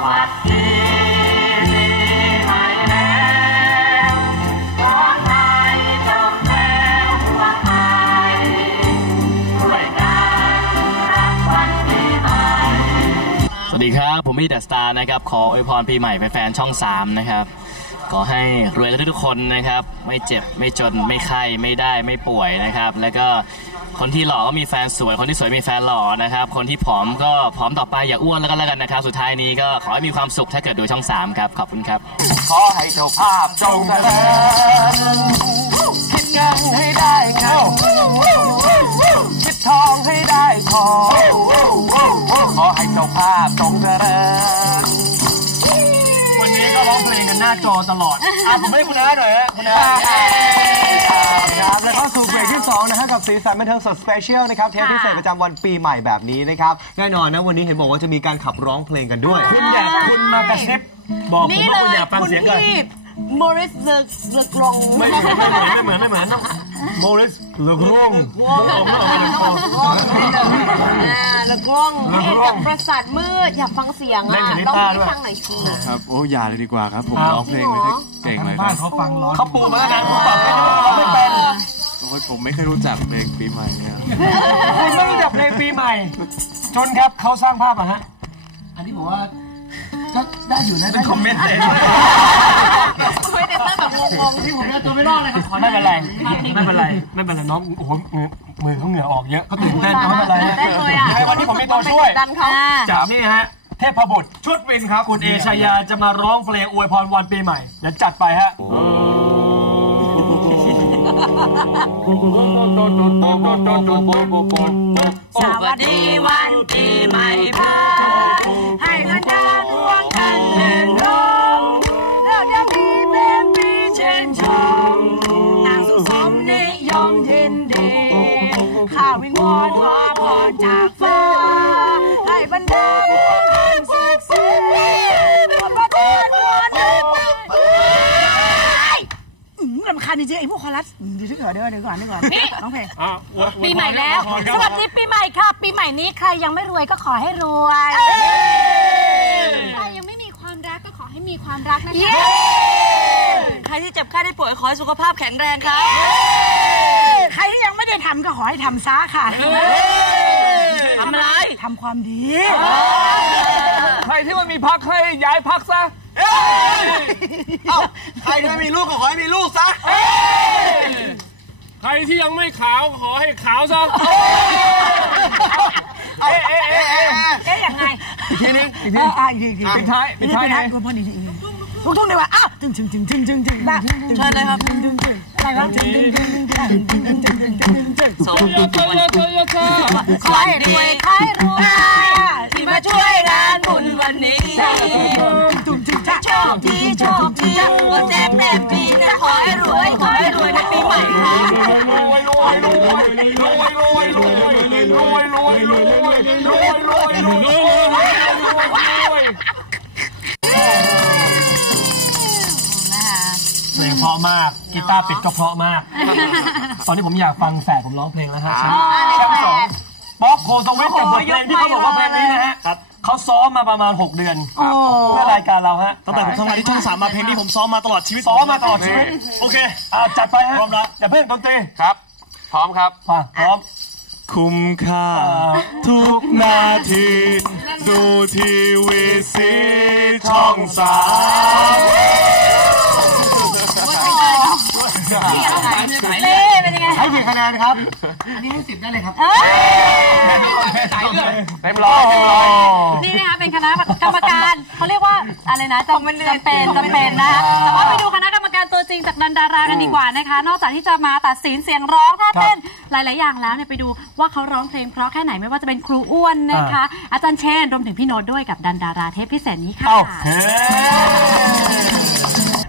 สวัสดีครับ ผมมี่เดอะสตาร์นะครับ ขออวยพรปีใหม่แฟนๆช่อง 3 นะครับ ขอให้รวยกันทุกๆคนนะครับ ไม่เจ็บไม่จนไม่ไข้ไม่ได้ไม่ป่วยนะครับ แล้วก็คนที่หล่อก็มีแฟนสวย คนที่สวยมีแฟนหล่อนะครับ คนที่ผอมก็ผอมต่อไปอย่าอ้วนแล้วก็แล้วกันนะครับ สุดท้ายนี้ก็ขอให้มีความสุขถ้าเกิดดูช่อง 3 ครับ ขอบคุณครับ ขอให้เจ้าภาพจงเจริญคิดเงินให้ได้เงินคิดทองให้ได้ทองขอให้เจ้าภาพจงเจริญ นนี้ก็ร้องเพลงกันหน้าจอตลอดอะผมให้คุณอาหน่อยฮะคุณอาครับแล้วเข้าสู่เบรกที่2นะฮะกับสีสันบันเทิงสดสเปเชียลนะครับเทปพิเศษประจำวันปีใหม่แบบนี้นะครับแน่นอนนะวันนี้เห็นบอกว่าจะมีการขับร้องเพลงกันด้วย คุณอยากคุณมากระซิบบอกผมนี่ว่าเลคุณยอยากฟังคุณเสียงกันพี่ มอริสเซอร์เซอร์กรองไม่เหมือนไม่เหมือนไม่เหมือนไม่เหมือนโมริสลูกรุ่งลูกอมลูกอมลูกอมอ่าแล้วกล้องแล้วเห็นกล้จาองกประสาทมืดอยากฟังเสียงเล่นอะกีต้องตาร์ให้ด้วยฟังหน่อยสิครับโอ้อย่าเลยดีกว่าครับผมอ้าวร้องเพลงไม่ค่อยเก่งเลยครับเขาปูมาแล้วนะคุณตอบไม่ได้เราไม่เป็นโอ้ยผมไม่เคยรู้จักเพลงปีใหม่เนี่ยคุณไม่รู้จักเพลงปีใหม่ จนครับเขาสร้างภาพอะฮะอันนี้ผมว่าก็ได้อยู่นะเป็นคอมเมนต์เองไม่ ได้ตั้งแบบงงที่ผมเอาตัวไม่รอดเลยครับขอไม่เป็นไรไม่เป็นไรไม่เป็นไรน้องโอ้โหมือเขาเหงื่อออกเยอะก็ตื่นเต้นเขาไม่เป็นไรๆได้เลยอะในวันนี้ผมมีตัวช่วยดันเขาจากนี่ฮะเทพบุตรชุดวินครับ คุณเอชายาจะมาร้องเพลงอวยพรวันปีใหม่เดี๋ยวจัดไปฮะสวัสดีวันปีใหม่พาให้เงินดาวดวงกันเลื่อนลมเรา ข้าวิงวอนขอพรจากฟ้าให้บรรดาพวกท่านสุขสีประทานพรในปีอืมรำคาญจริงๆไอ้พวกคอรัสเดี๋ยวก่อนเดี๋ยวก่อนเดี๋ยวก่อนเดี๋ยวก่อนน้องเพลงปีใหม่แล้วสวัสดีปีใหม่ค่ะ ปีใหม่นี้ใครยังไม่รวยก็ขอให้รวย ใครยังไม่มีความรักก็ขอให้มีความรักนะคะ ใครที่เจ็บไข้ได้ป่วยขอให้สุขภาพแข็งแรงครับ รที่ยังไม่ได้ทำก็ขอให้ทำซะค่ะทำอะไรทำความดี ใครที่มันมีพักให้ย้ายพักซะใครที่ไม่มีลูกก็ขอให้มีลูกซะ ใครที่ยังไม่ขาวขอให้ขาวซะเอ๊ะเอ๊ะเอ๊ะเอ๊ะเอ๊ะยังไงอีกทีนึงเอออะอีกทีอีกทีปิดท้ายปิดท้ายปิดไงท้ายคนพอดีอีก ทีทุกทุกๆดีกว่าอ้าวตึงตึงตึงตึงตึงตึงบ้าเชิญเลยครับตึงตึงตึงอะไรครับตึงตึงตึงตึงตึงตึงตึงตึงตึงตึงตึงสองขอให้รวยขอให้รวยที่มาช่วยงานบุญวันนี้ตุ้มตึงจ้าโชคดีโชคดีก็แจ้งแม่ปีนะขอให้รวยขอให้รวยในปีใหม่ค่ะรวยรวยรวยรวยรวยรวยรวยรวยรวยรวยรวยรวยรวยรวย งเพราะมาก กีตาร์ปิดก็เพราะมาก ตอนนี้ผมอยากฟังแฝดผมร้องเพลงแล้วฮะแชมป์สองป๊อกโคสวิทกับบทเพลงที่เขาบอกว่าเพลงนี้นะฮะเขาซ้อมมาประมาณ 6 เดือนเพื่อรายการเราฮะตั้งแต่ผมทำงานที่ช่องสามมาเพลงนี้ผมซ้อมมาตลอดชีวิตซ้อมมาตลอดชีวิตโอเคอ่าจัดไปฮะพร้อมแล้วอย่าเพิ่งดนตรีครับ พร้อมครับมาพร้อมคุ้มค่า ทุกนาที ดูทีวีซีช่องสาม เล่เป็นยังไงให้กี่คะแนนครับ อันนี้ให้สิบได้เลยครับเต็มร้อยเต็มร้อยนี่นะคะเป็นคณะกรรมการเขาเรียกว่าอะไรนะจำเป็นจำเป็นจำเป็นนะคะแต่ว่าไปดูคณะกรรมการตัวจริงจากนันดารากันดีกว่านะคะ นอกจากที่จะมาตัดสินเสียงร้องท่าเต้นหลาย ๆ อย่างแล้วเนี่ยไปดูว่าเขาร้องเพลงเพราะแค่ไหนไม่ว่าจะเป็นครูอ้วนนะคะ อาจารย์เชนรวมถึงพี่โน้ตด้วยกับดันดาราเทปพิเศษนี้ค่ะเอ้าเฮ้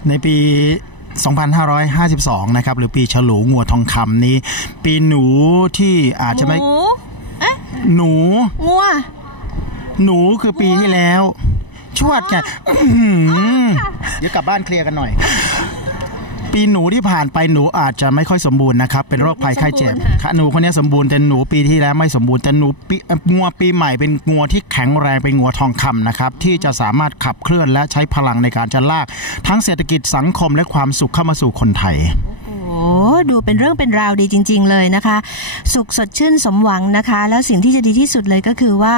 ในปี 2552 นะครับ หรือปีฉลูงัวทองคำนี้ ปีหนูที่อาจจะไม่หนูงัว หนูคือปีที่แล้ว ชวดไงอื้อหือเดี๋ยวกลับบ้านเคลียร์กันหน่อย ปีหนูที่ผ่านไปหนูอาจจะไม่ค่อยสมบูรณ์นะครับ เป็นโรคภัยไข้เจ็บสมบูรณ์ค่ะค่ะหนูคนนี้สมบูรณ์แต่หนูปีที่แล้วไม่สมบูรณ์แต่หนูปีเอ่องัวปีใหม่เป็นงัวที่แข็งแรงเป็นงัวทองคำนะครับที่จะสามารถขับเคลื่อนและใช้พลังในการจะลาก ทั้งเศรษฐกิจสังคมและความสุขเข้ามาสู่คนไทยโอ้ ดูเป็นเรื่องเป็นราวดีจริง ๆ เลยนะคะ สุขสดชื่นสมหวังนะคะ แล้วสิ่งที่จะดีที่สุดเลยก็คือว่า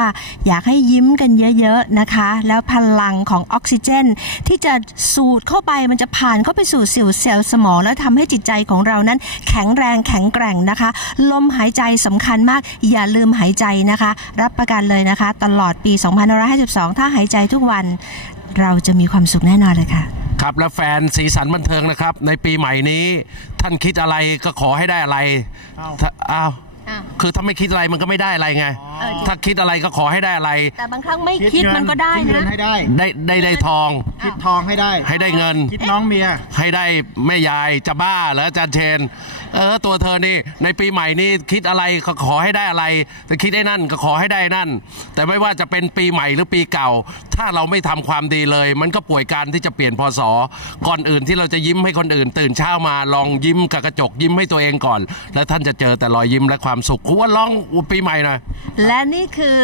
อยากให้ยิ้มกันเยอะๆนะคะ แล้วพลังของออกซิเจน ที่จะสูดเข้าไปมันจะผ่านเข้าไปสู่สิวเซลล์สมอง แล้วทำให้จิตใจของเรานั้น แข็งแรงแข็งแกร่งนะคะ ลมหายใจสำคัญมาก อย่าลืมหายใจนะคะ รับประกันเลยนะคะ ตลอดปี 2552 ถ้าหายใจทุกวัน เราจะมีความสุขแน่นอนเลยค่ะ ครับและแฟนสีสันบันเทิงนะครับ ในปีใหม่นี้ท่านคิดอะไรก็ขอให้ได้อะไรถ้าอ้าวคือถ้าไม่คิดอะไรมันก็ไม่ได้อะไรไง ถ้าคิดอะไรก็ขอให้ได้อะไร แต่บางครั้งไม่คิดมันก็ได้คิดเงินะนให้ได้ได้ได้ได้ทอง คิดทองให้ได้ ให้ได้เงิน คิดน้องเมีย ให้ได้แม่ยายจะบ้าเหรออาจารย์เชน เออตัวเธอนี่ในปีใหม่นี่คิดอะไรก็ขอให้ได้อะไรแต่คิดได้นั่นก็ขอให้ได้นั่น แต่ไม่ว่าจะเป็นปีใหม่หรือปีเก่า ถ้าเราไม่ทำความดีเลย มันก็ป่วยการที่จะเปลี่ยนพศก่อนอื่นที่เราจะยิ้มให้คนอื่น ตื่นเช้ามาลองยิ้มกับกระจกยิ้มให้ตัวเองก่อน แล้วท่านจะเจอแต่รอยยิ้มและความสุขคุณว่าลองปีใหม่หน่อยและนี่คือ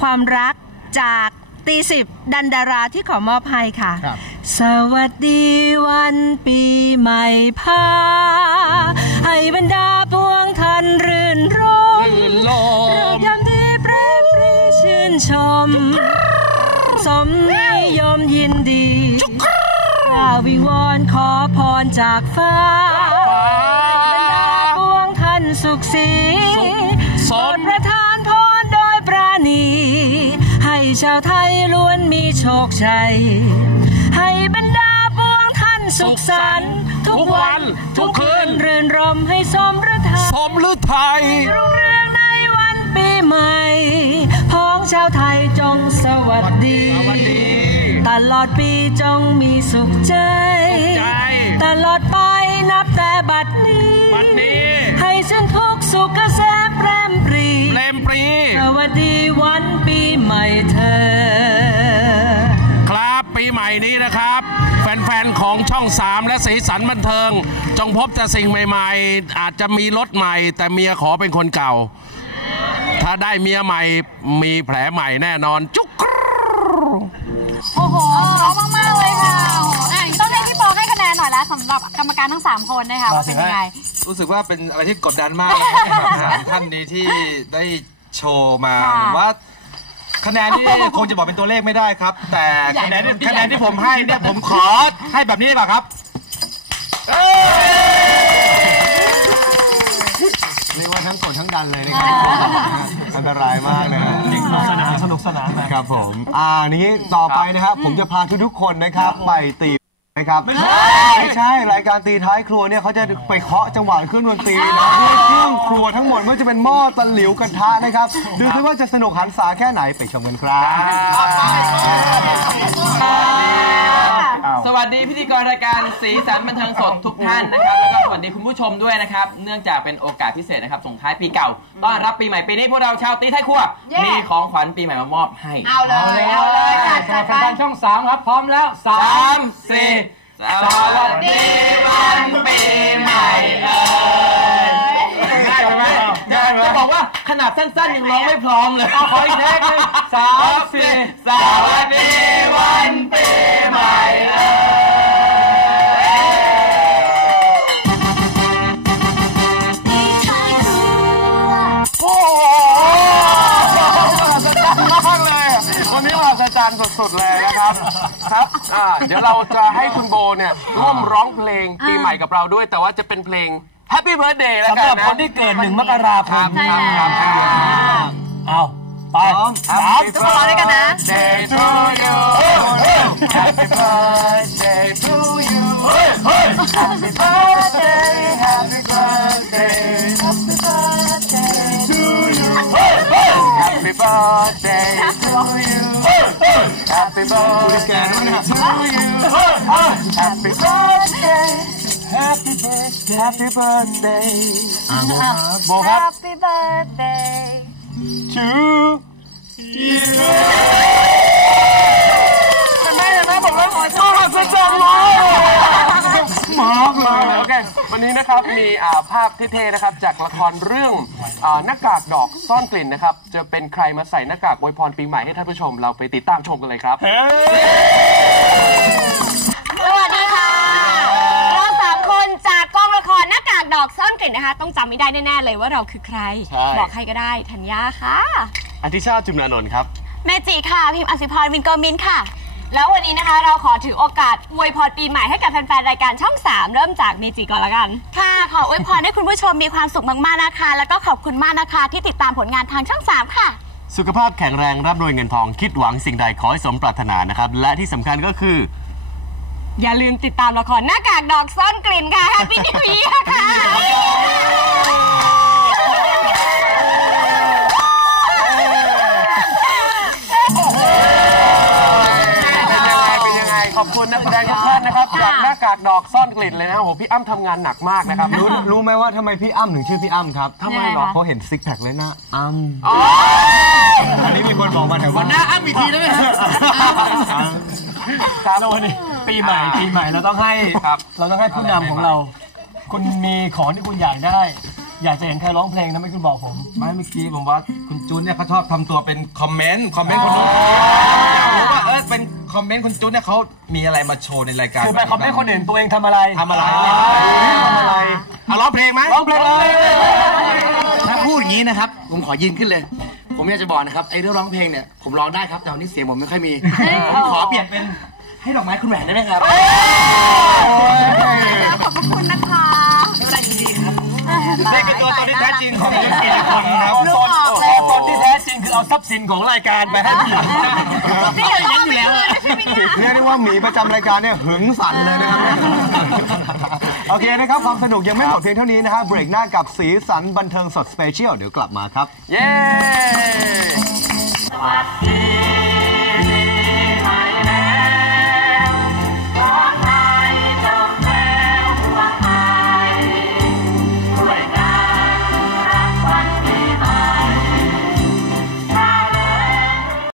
ความรักจากตีสิบดันดาราที่ขอมอบให้ค่ะครับ สวัสดีวันปีใหม่พาให้บรรดาพวงท่านรื่นรมรื่นรมเรือยามที่เปรมปรีชื่นชม สมนิยมยินดีกราบวิงวอนขอพรจากฟ้าให้บรรดาพวงท่านสุขสีสโปรมดประทานพรโดยปราณีให้ ชาวไทยล้วนมีโชคชัย ให้บรรดาปวงท่านสุขสันต์ทุกวันทุกคืนรื่นรมให้สมฤทัยสมฤทัยรุ่งเรืองในวันปีใหม่พ้องชาวไทยจงสวัสดีสวัสดี ตลอดปีจงมีสุขใจใจตลอดไป นับแต่บัดนี้ บัดนี้ ให้ซึ่งทุกสุขเกษมแปรมปรีเลมปรีสวัสดีวันปีใหม่เธอ ครับปีใหม่นี้นะครับ แฟนๆ ของช่อง 3 และสีสันบันเทิง จงพบแต่สิ่งใหม่ๆ อาจจะมีรถใหม่ แต่เมียขอเป็นคนเก่า ถ้าได้เมียใหม่มีแผลใหม่แน่นอนจุกกรูโอ้โห ให้คะแนนหน่อยแล้วสำหรับกรรมการทั้ง 3 คนนะคะว่าเป็นยังไง รู้สึกว่าเป็นอะไรที่กดดันมากนะครับสามท่านนี้ที่ได้โชว์มาค่ะผมว่าคะแนนที่คงจะบอกเป็นตัวเลขไม่ได้ครับ แต่คะแนนที่คะแนนที่ผมให้เนี่ยผมขอให้แบบนี้ดีกว่าครับเรียกว่าทั้งกดทั้งดันเลยนะครับ อันตรายมากนะฮะสนุกสนานสนุกสนานแบบครับผม อ่านี้ต่อไปนะครับ ผมจะพาทุกๆคนนะครับ ไปตี นะครับไม่ใช่รายการตีท้ายครัวเนี่ยเขาจะไปเคาะจังหวะเครื่องดนตรีนะด้วยเครื่องครัวทั้งหมดไม่ว่าจะเป็นหม้อตะหลิวกระทะนะครับดูซิว่าจะสนุกหันษาแค่ไหนไปชมกันครับส วัสดีพิธีกรรายการสีสันบันเทิงสดทุกท่านนะครับ แล้วก็สวัสดีคุณผู้ชมด้วยนะครับ เนื่องจากเป็นโอกาสพิเศษนะครับ ส่งท้ายปีเก่า ต้อนรับปีใหม่ปีนี้พวกเราชาวตีไทยครัว เย้ มีของขวัญปีใหม่มามอบให้เอาเลย เอาเลยจัดจัดไปช่องสามครับ พร้อมแล้วสาสามมสี่สวัสดีวันปีใหม่เอ่ยง่ายไปไหมง่ายไหมจะบอกว่าขนาดสั้นๆยังร้องไม่พร้อมเลยขออีกเทคหนึงสามสี่ สวัสดีวันปีใหม่เอ่ย อ่าเดี๋ยวเราจะให้คุณโบเนี่ยร่วมร้องเพลงปีใหม่กับเราด้วย แต่ว่าจะเป็นเพลง Happy Birthday แล้วสำกัหรันบนะ คนที่เกิดหนึ่งมกราคมใช่แล้วเอาไปสามทุกคนร้องด้วยกันนะ Day to you Happy birthday to you Happy birthday Happy birthday Happy birthday to you Happy birthday to you Happy birthday to you Happy birthday Happy birthday Happy birthday โบครับ Happy birthday to you เห็นไหมเห็นไหมบอกแล้วหมอชอบสุดจังเลย หมอวันนี้นะครับมีอ่าภาพเท่ๆนะครับ จากละครเรื่องอาหน้ากากดอกซ่อนกลิ่นนะครับ จะเป็นใครมาใส่หน้ากากอวยพรปีใหม่ให้ท่านผู้ชมเราไปติดตามชมกันเลยครับ สวัสดีค่ะ เราสามคนจากกองละครหน้ากากดอกซ่อนกลิ่นนะคะ ต้องจำไม่ได้แน่ ๆ เลยว่าเราคือใคร ใช่ บอกใครก็ได้ธัญญาค่ะ อธิชาติจุมนานนท์ครับ เมจิค่ะ พิมพ์อสิพรวินโกมินค่ะ แล้ววันนี้นะคะเราขอถือโอกาสอวยพรปีใหม่ให้กับแฟนๆ รายการช่อง 3 เริ่มจากเมจิก่อนละกัน ค่ะ ขออวยพรให้คุณผู้ชมมีความสุขมากๆนะคะ แล้วก็ขอบคุณมากนะคะที่ติดตามผลงานทางช่อง 3 ค่ะ สุขภาพแข็งแรงร่ำรวยเงินทองคิดหวังสิ่งใดขอให้สมปรารถนานะครับ และที่สำคัญก็คือ อย่าลืมติดตามละครหน้ากากดอกซ่อนกลิ่นค่ะ Happy New Year ค่ะเป็น หน้ากากดอกซ่อนกลิ่นเลยนะโอ้โหพี่อ้ำทำงานหนักมากนะครับรู้รู้ไหมว่าทำไมพี่อ้ำถึงชื่อพี่อ้ำครับทำไมเหรอเพราะเห็นซิกแพคเลยหน้าอ้ำอันนี้มีคนบอกมาแถวบ้านหน้าอ้ำอีกทีได้ไหมครับครับแล้ววันนี้ปีใหม่ปีใหม่เราต้องให้ครับเราต้องให้ผู้นำของเรา คุณมีของที่คุณอยากได้ อยากจะเห็นใครร้องเพลงนะไม่คุณบอกผมไม่เมื่อกี้ผมว่าคุณจูนเนี่ยเขาชอบทำตัวเป็นคอมเมนต์คอมเมนต์คนนู้นอยากรู้ว่าเออเป็น คอมเมนต์คุณจูนเนี่ยเขามีอะไรมาโชว์ในรายการคือไปคอมเมนต์คนอื่นตัวเองทำอะไรทำอะไรทำอะไรเอาร้องเพลงไหมร้องเพลงเลยถ้าพูดอย่างนี้นะครับ ผมขอยืนขึ้นเลย ผมอยากจะบอกนะครับไอ้เรื่องร้องเพลงเนี่ยผมร้องได้ครับแต่วันนี้เสียงผมไม่ค่อยมีผมขอเปลี่ยนเป็นให้ดอกไม้คุณแหวนได้ไหมครับขอบคุณนะคะนี่คือตัวตนที่แท้จริงของคุณกิติพลครับ เอาทรัพย์สินของรายการไปให้ผู้หญิงนี่เรายังอยู่แล้วใช่ไหมเนี่ยเรียกได้ว่าหมีประจำรายการเนี่ยหึงสันเลยนะครับโอเคนะครับ ความสนุกยังไม่หมดเพียงเท่านี้นะครับเบรกหน้ากับสีสันบันเทิงสดสเปเชียลเดี๋ยวกลับมาครับ เย้สวัสดี